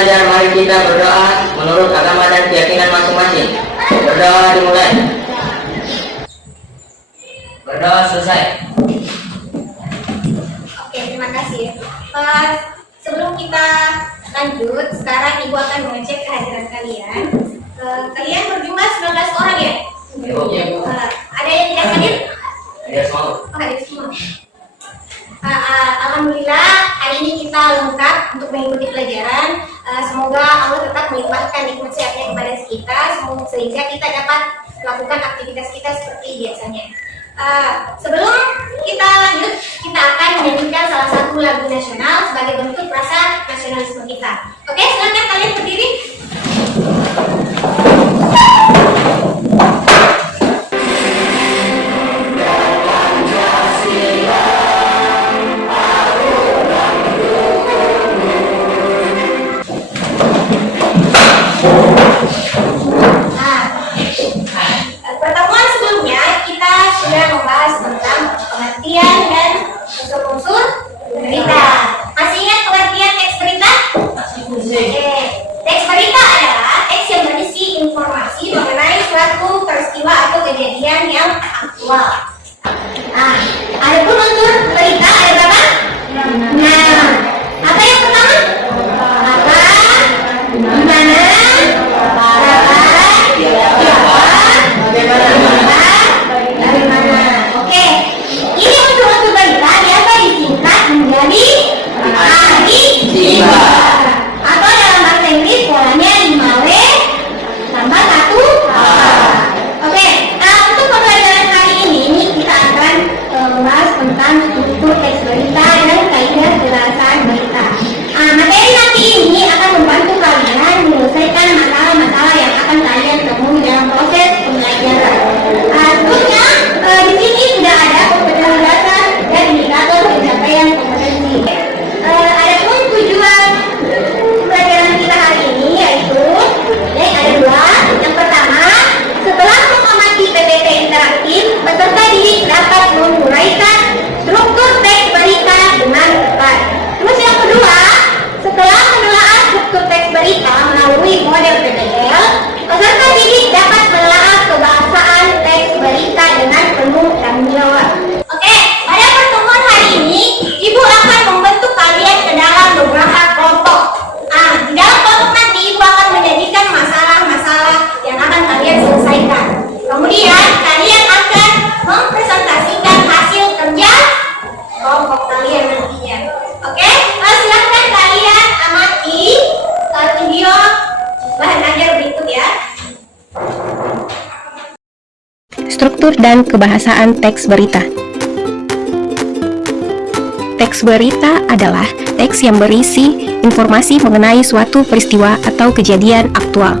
belajar, mari kita berdoa menurut agama dan keyakinan masing-masing. Berdoa dimulai. Berdoa selesai. Oke, terima kasih. Sebelum kita lanjut, sekarang Ibu akan mengecek kehadiran kalian. Kalian berjumlah 19 orang ya? Iya, Bu. Ada yang tidak hadir? Ada semua. Oh, hadir semua. Alhamdulillah, hari ini kita lengkap untuk mengikuti pelajaran. Semoga Allah tetap melimpahkan nikmat sehatnya kepada kita, sehingga kita dapat melakukan aktivitas kita seperti biasanya. Sebelum kita lanjut, kita akan menyanyikan salah satu lagu nasional sebagai bentuk rasa nasionalisme kita. Oke, silakan kalian berdiri. Pertemuan sebelumnya kita sudah membahas tentang pengertian dan unsur-unsur berita. Masih ingat pengertian teks berita? Oke. Teks berita adalah teks yang berisi informasi mengenai suatu peristiwa atau kejadian yang aktual. Adapun unsur berita ada berapa? Nah, apa yang pertama? Apa? Gimana? Bagaimana? Oke, ini unsur-unsur berita biasa disingkat menjadi AICIBA, atau dalam bahasa Inggris polanya 5W tambah 1H. Oke, untuk pembelajaran hari ini kita akan membahas tentang struktur teks berita dan kaidah kebahasaan berita. Materi nanti ini akan membantu kalian menyelesaikan masalah-masalah yang akan kalian temui dalam proses pembelajaran. Sebelumnya, di sini sudah ada kompetensi dasar dan indikator pencapaian kompetensi. Adapun tujuan pembelajaran kita hari ini yaitu ada dua. Yang pertama, setelah mengamati PPT interaktif, peserta didik dapat menguraikan struktur teks berita dengan tepat. Terus yang kedua, setelah menelaah struktur teks berita melalui model PPL, peserta didik dapat menelaah kebahasaan teks berita dengan penuh tanggung jawab. Oke, pada pertemuan hari ini, Ibu akan membentuk kalian ke dalam beberapa kelompok. Di dalam kelompok nanti Ibu akan menjadikan masalah-masalah yang akan kalian selesaikan. Kemudian kalian akan mempresentasikan hasil kerja kelompok kalian nantinya. Oke, silakan kalian amati video bahan ajar berikut ya. Struktur dan kebahasaan teks berita. Teks berita adalah teks yang berisi informasi mengenai suatu peristiwa atau kejadian aktual.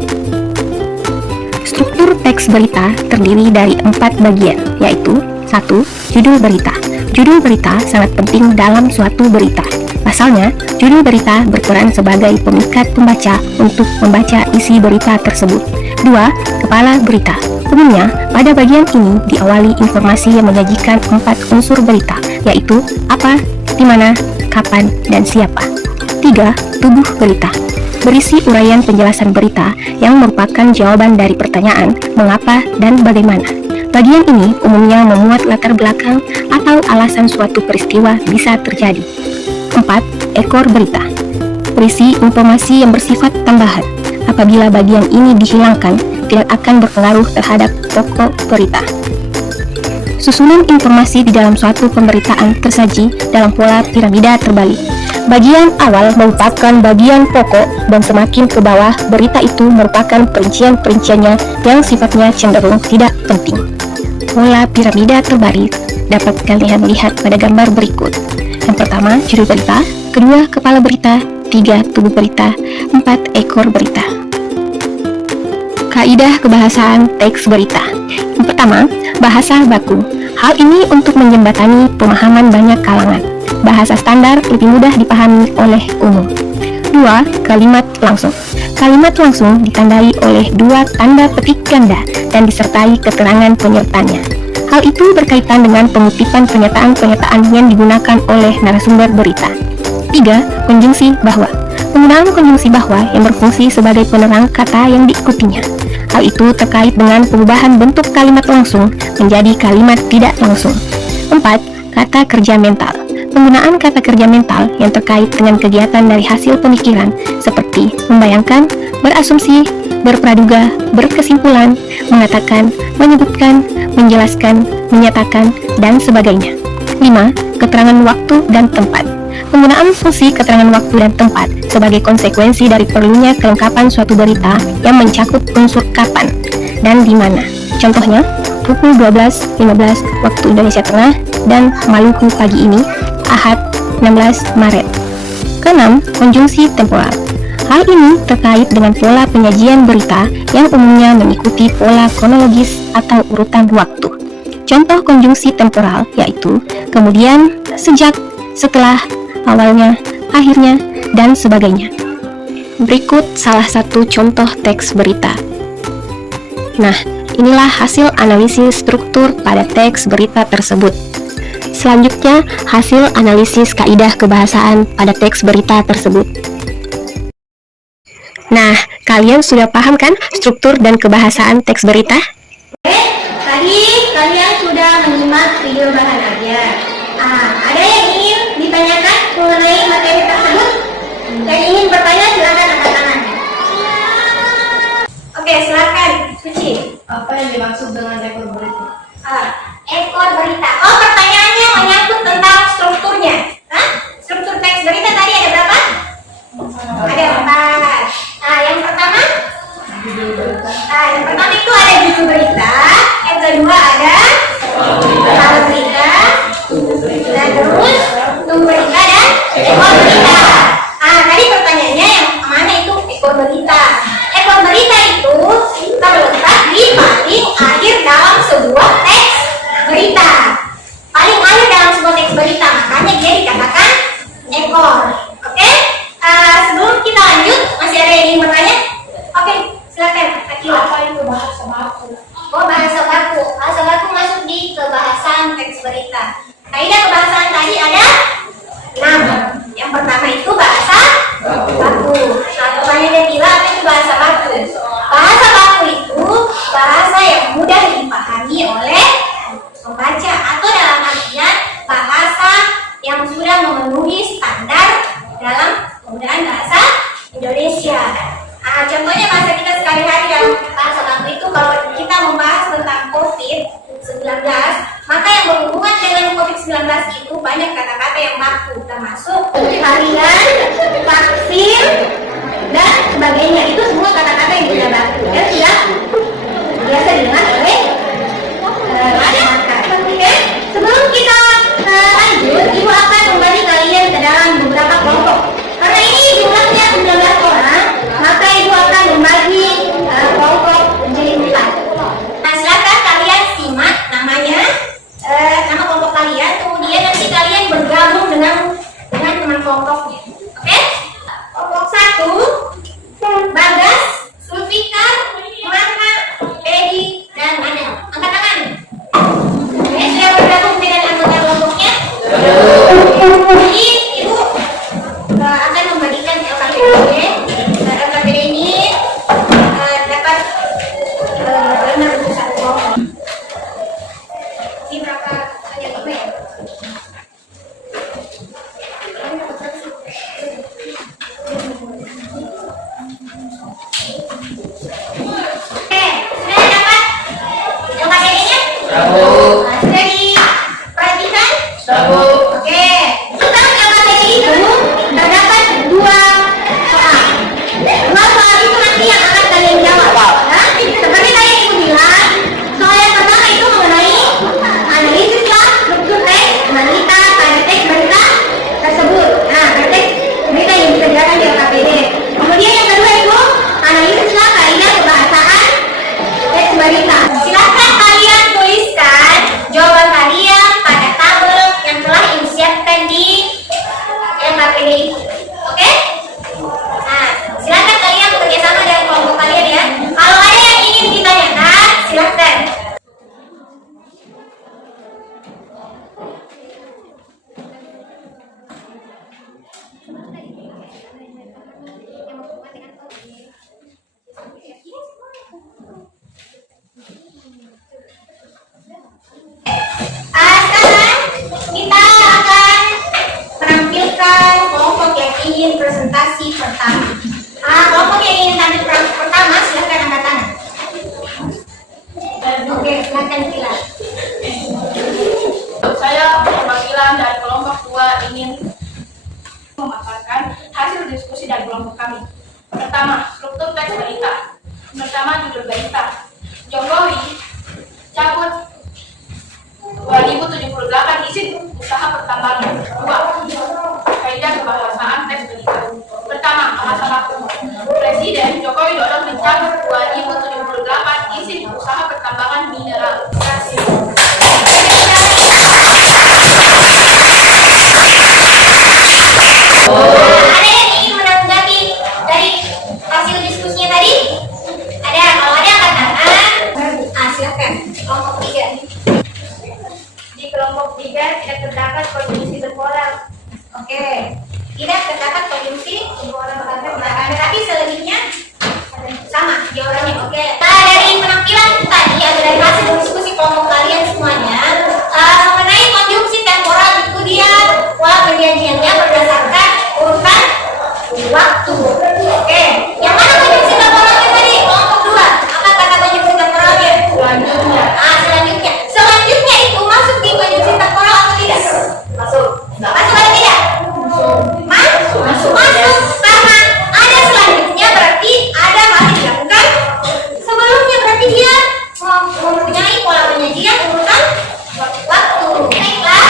Struktur teks berita terdiri dari 4 bagian, yaitu 1. Judul berita. Judul berita sangat penting dalam suatu berita. Pasalnya, judul berita berperan sebagai pemikat pembaca untuk membaca isi berita tersebut. 2. Kepala berita. Umumnya, pada bagian ini diawali informasi yang menyajikan 4 unsur berita, yaitu apa, di mana, kapan, dan siapa. 3. Tubuh berita. Berisi uraian penjelasan berita yang merupakan jawaban dari pertanyaan mengapa dan bagaimana. Bagian ini umumnya memuat latar belakang atau alasan suatu peristiwa bisa terjadi. 4. Ekor berita. Berisi informasi yang bersifat tambahan. Apabila bagian ini dihilangkan, tidak akan berpengaruh terhadap pokok berita. Susunan informasi di dalam suatu pemberitaan tersaji dalam pola piramida terbalik. Bagian awal merupakan bagian pokok dan semakin ke bawah berita itu merupakan perincian-perinciannya yang sifatnya cenderung tidak penting. Pola piramida terbalik dapat kalian lihat pada gambar berikut. Yang pertama, judul berita, kedua, kepala berita, 3. Tubuh berita, 4. Ekor berita. Kaidah kebahasaan teks berita. Yang pertama, bahasa baku. Hal ini untuk menjembatani pemahaman banyak kalangan. Bahasa standar lebih mudah dipahami oleh umum. 2. Kalimat langsung. Kalimat langsung ditandai oleh 2 tanda petik ganda dan disertai keterangan penyertanya. Hal itu berkaitan dengan pengutipan pernyataan-pernyataan yang digunakan oleh narasumber berita. 3. Konjungsi bahwa. Penggunaan konjungsi bahwa yang berfungsi sebagai penerang kata yang diikutinya. Hal itu terkait dengan perubahan bentuk kalimat langsung menjadi kalimat tidak langsung. 4. Kata kerja mental. Penggunaan kata kerja mental yang terkait dengan kegiatan dari hasil pemikiran seperti membayangkan, berasumsi, berpraduga, berkesimpulan, mengatakan, menyebutkan, menjelaskan, menyatakan, dan sebagainya. 5. Keterangan waktu dan tempat. Penggunaan fungsi keterangan waktu dan tempat sebagai konsekuensi dari perlunya kelengkapan suatu berita yang mencakup unsur kapan dan di mana. Contohnya, pukul 12.15 waktu Indonesia Tengah dan Maluku pagi ini, Ahad 16 Maret. Keenam, konjungsi temporal. Hal ini terkait dengan pola penyajian berita yang umumnya mengikuti pola kronologis atau urutan waktu. Contoh konjungsi temporal yaitu kemudian, sejak, setelah, awalnya, akhirnya, dan sebagainya. Berikut salah satu contoh teks berita. Nah, inilah hasil analisis struktur pada teks berita tersebut. Selanjutnya, hasil analisis kaidah kebahasaan pada teks berita tersebut. Nah, kalian sudah paham kan struktur dan kebahasaan teks berita? Tadi kalian sudah menyimak video bahan ajar. Ada yang ingin ditanyakan mengenai materi tersebut? Yang ingin bertanya silakan angkat tangan. Oke, silakan Suci. Apa yang dimaksud dengan ekor berita? Ekor berita. Oh, pertanyaannya menyangkut tentang strukturnya. Struktur teks berita tadi ada berapa? Ada 4. Yang pertama? Yang pertama itu ada judul berita. Yang kedua ada kata berita. Dan terus tunggu berita dan ekor berita. Tadi pertanyaannya yang mana itu ekor berita? Ekor berita itu terletak di paling akhir dalam sebuah teks berita. Paling akhir dalam sebuah teks berita, makanya dia dikatakan ekor. Oke? Sebelum kita lanjut, masih ada yang ingin bertanya? Oke, silakan. Apa itu bahasa baku? Oh, bahasa baku. Bahasa baku masuk di kebahasan teks berita. Kaidah kebahasaan tadi ada 6. Yang pertama itu bahasa baku. Nah, pertanyaannya bila apa itu bahasa baku? Bahasa baku itu bahasa yang mudah dipahami oleh pembaca atau dalam artian bahasa yang sudah memenuhi standar dalam penggunaan bahasa Indonesia. Contohnya bahasa kita sehari-hari dalam bahasa baku itu kalau kita membahas tentang COVID-19, maka yang berhubungan dengan COVID-19 itu banyak kata-kata yang baku, termasuk harian, vaksin, dan sebagainya. Itu semua kata-kata yang sudah baku dan sudah biasa didengar oleh masyarakat. Oke, sebelum kita lanjut, Ibu akan membagi kalian ke dalam beberapa kelompok. Karena ini jumlahnya 19 orang, maka Ibu akan membagi kelompok menjadi 4. Nah, silakan kalian simak namanya, nama kelompok kalian, kemudian nanti kalian bergabung dengan teman kelompoknya. Oke? Kelompok 1, Bagas, Sulfikar, Marna, Edi, dan Adel. Angkat tangan. Oke, sudah bergabung dengan anggota kelompoknya? Jadi, Ibu akan membagikan LKPD. LKPD ini dapat benar untuk satu kelompok. Ini berapa banyak itu ya? Oke, sudah dapat LKPD-nya? Sudah diperhatikan? Oke, dalam LKPD itu terdapat 2 soal. 2 soal itu nanti yang akan kalian jawab. Seperti tadi Ibu bilang, soal yang pertama itu mengenai analisislah struktur teks berita pada teks berita tersebut. Pada teks berita yang disediakan di LKPD. Kemudian yang kedua itu analisislah kaidah kebahasaan teks berita. Silakan kalian tuliskan presentasi pertama. Kelompok yang ingin tampil pertama silahkan angkat tangan. Oke, silahkan Kila. Saya perwakilan dari kelompok 2 ingin memaparkan hasil diskusi dari kelompok kami. Pertama, struktur teks berita. Pertama, judul berita. Jokowi cabut 2078 izin usaha pertambangan. 2. Kaidah kebahasaan teks berita. Pertama, bahasa baku. Presiden Joko Widodo mencabut 2078 izin usaha pertambangan mineral. Terima kasih. Ada yang ingin menanggapi dari hasil diskusinya tadi? Ada? Kalau ada angkat tangan. Silahkan. Kelompok 3. Di kelompok 3 tidak terdapat konjungsi temporal. Oke. Tidak terdapat konjungsi temporal. Tapi selebihnya sama jawabannya. Oke. Nah, dari penampilan tadi atau dari hasil diskusi kelompok kalian semuanya mengenai konjungsi temporal itu dia pola perjanjiannya berdasarkan urutan waktu. Oke. Yang mana konjungsi temporalnya tadi? Kelompok 2. Apa kata konjungsi temporalnya? Selanjutnya. Selanjutnya. Selanjutnya itu masuk di konjungsi temporal atau tidak? Masuk. Masuk atau tidak? Masuk. Karena ada selanjutnya berarti ada hal yang dilakukan sebelumnya, berarti dia mempunyai pola penyajian urutan waktu. Baiklah,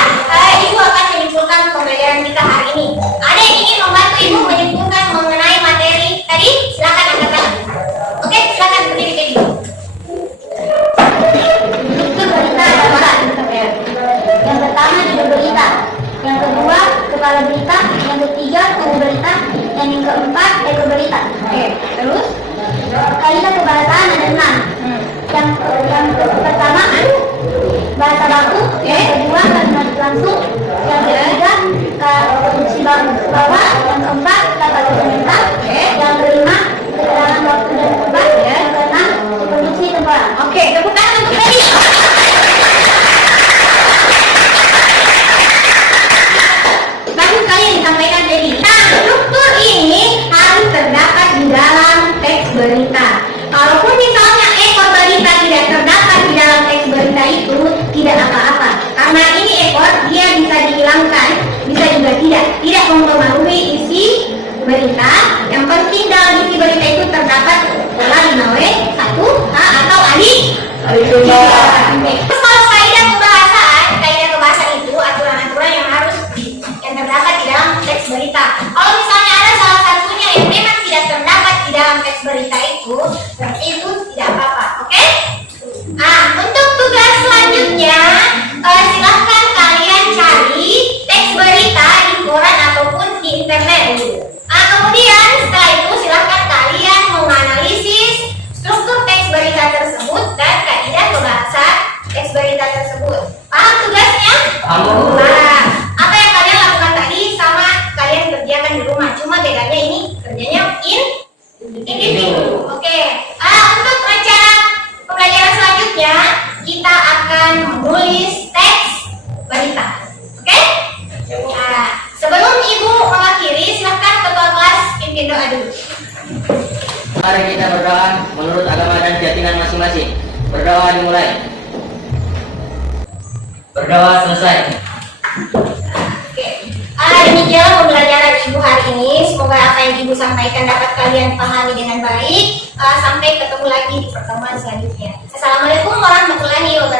Ibu akan menyimpulkan pembelajaran kita hari ini. Ada yang ingin membantu Ibu menyimpulkan mengenai materi tadi? Silakan angkat tangan. Oke, silakan berdiri jadi. Struktur berita ada 4. Yang pertama judul berita, yang kedua kepala berita, yang ketiga tubuh berita, dan yang keempat ekor berita. Oke, terus kaidah kebahasaan ada 6. Yang pertama bahasa baku, yang kedua kalimat langsung, yang ketiga konjungsi bawah, yang keempat kata komentar, yang kelima keterangan waktu dan tempat, yang keenam konjungsi temporal. Oke, tepuk tangan untuk tadi. Bagus sekali yang disampaikan Dedi. Nah, struktur ini harus terdapat di dalam teks berita. Kalaupun misalnya ekor berita tidak terdapat di dalam teks berita itu tidak apa-apa. Karena ini ekor dia bisa dihilangkan, bisa juga tidak mempengaruhi isi berita. Yang penting dalam isi berita itu terdapat pola 5W, 1H atau alif. Terus kalau kaidah kebahasaan itu aturan-aturan yang harus yang terdapat di dalam teks berita. Kalau misalnya ada salah satunya yang memang tidak terdapat di dalam teks berita itu, berarti itu tidak apa-apa. Oke? Nah, untuk tugas selanjutnya, silahkan kalian cari teks berita di koran ataupun di internet. Kemudian setelah itu silahkan kalian menganalisis struktur teks berita tersebut dan kaidah kebahasaan teks berita tersebut. Paham tugasnya? Nah, apa yang kalian lakukan tadi sama kalian kerjakan di rumah, cuma bedanya ini kerjanya individu. Oke. Untuk rencana pembelajaran selanjutnya kita akan menulis teks berita. Oke? Nah, sebelum Ibu mengakhiri, silahkan ketua kelas pimpin doa dulu. Mari kita berdoa menurut agama dan keyakinan masing-masing. Berdoa dimulai. Berdoa selesai. Oke. Demikian pembelajaran Ibu hari ini. Semoga apa yang Ibu sampaikan dapat kalian pahami dengan baik. Sampai ketemu lagi di pertemuan selanjutnya. Assalamualaikum warahmatullahi wabarakatuh.